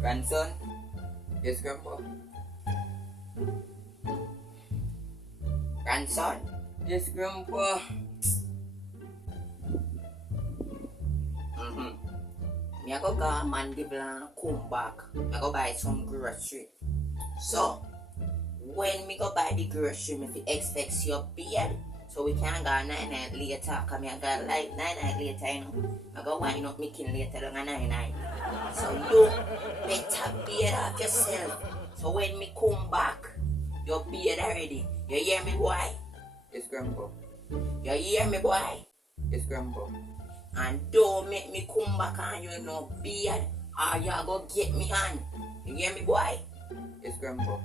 Grandson? Yes, Grandpa. Grandson? Yes, Grandpa. Me I go Mandy Blanc come back. I go buy some grocery. So when me go buy the grocery, me fi expect your beard. So we can go 9 night later. Cause me I got like 9 night later, you know. I go wind up me kin later than 9 night. So you better beard off yourself. So when me come back, your beard already. You hear me, boy? Yes, Grandpa. You hear me, boy? Yes, Grandpa. And don't make me come back and you no beard or you go get me hand. You hear me, boy? Yes, Grandpa.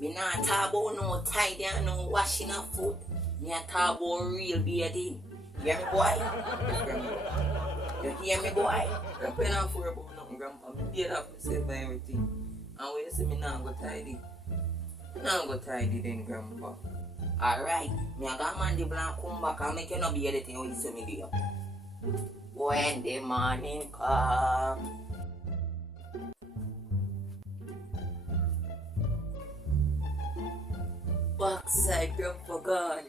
Me not talk about no tidy and no washing of foot. Me a talk about real bearding. You hear me, boy? Yes, Grandpa. You hear me, boy? Grandpa not for about nothing, Grandpa. Me beard off myself and everything. And when you say me not go tidy, me not go tidy then, Grandpa. Alright, me a got Mandy Blanc come back and make you no beard anything when you see me there. When the morning comes, backside Grandpa God.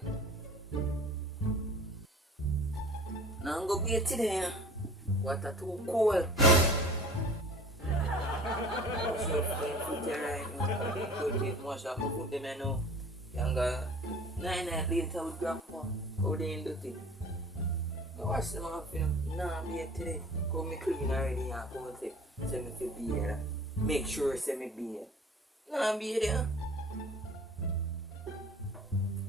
Now I'm gonna be today. Water too cold. Wash your foot right now. Don't take much of my foot then I know. You go 9 nights later with Grandpa. Go there and do it. I wash them off, you know. Nah, I'm here today. Go me clean already and come and say me to be here. Make sure say me be here. Nah, I'm here there.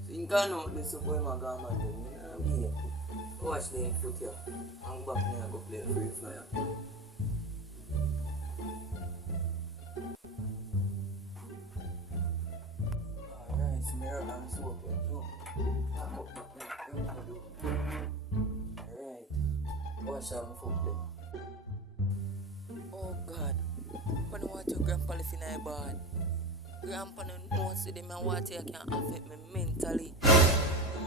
So you can't know this boy my garment. Nah, I'm here. Go wash them foot here. I'm back now and go play free fire. Alright, so mirror and soap too. Wash out my foot then. Oh God, when you watch your grandpa live in a bad, grandpa no know see the man water can affect me mentally.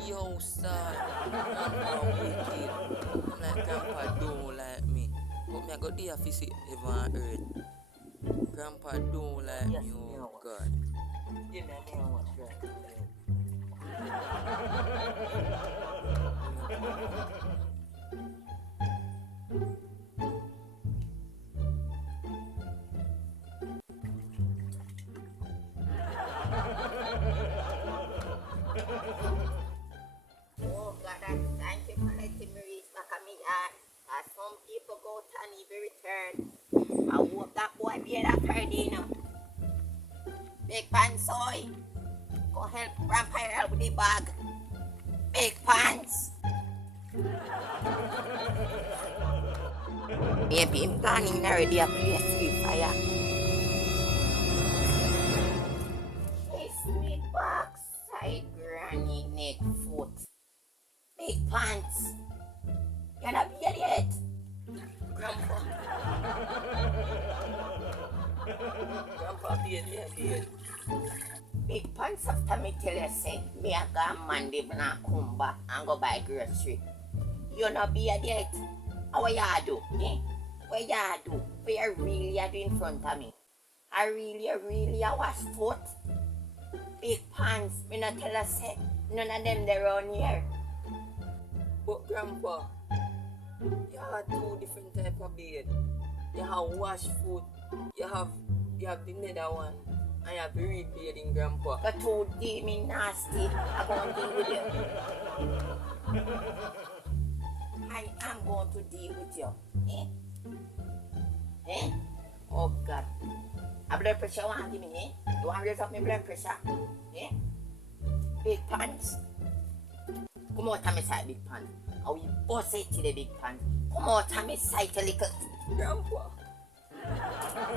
Yo, son, grandpa wicked. I'm like, grandpa don't like me. But me I go there to see heaven and earth. Grandpa don't like me, oh God. Give me a man watch grandpa. Oh God, thank you for letting me reach back at me yard. As some people go to and even return. I hope that boy be that party, you know. Big Pants soy. Go help Grandpa help with the bag. Big Pants. Baby, I'm planning already a place free fire. Kiss me backside, granny neck foot. Big Pants. You're not beard yet. Grandpa. Grandpa beard, yeah, beard. Big Pants after me tell you say, me a go Mandy Blanc come back and go buy grocery. You not beard yet. What you do? Eh? What you do? What you really do in front of me? I really wash foot. Big Pants, me not tell you say, none of them they around here. But Grandpa, you have 2 different type of beard. You have wash foot, you have the nether one, and you have the real beard in Grandpa. The 2 deep me nasty. I'm going to deal with you. I am going to deal with you. Eh? Eh? Oh God. A blood pressure want give me, eh? You want to raise up my blood pressure? Eh? Big Pants. Come out of my side, Big Pants. I will bust it to the Big Pants. Come out of my side a little. Grandpa.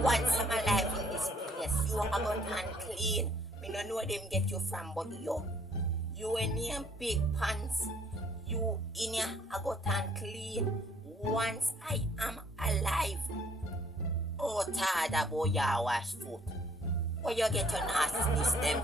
Once I'm alive in this place, you are going to clean. Me don't know where them get you from, but you and me and Big Pants. You in here, I got and clean once I am alive. Oh, tired about your wash foot. Where you get your nastiness them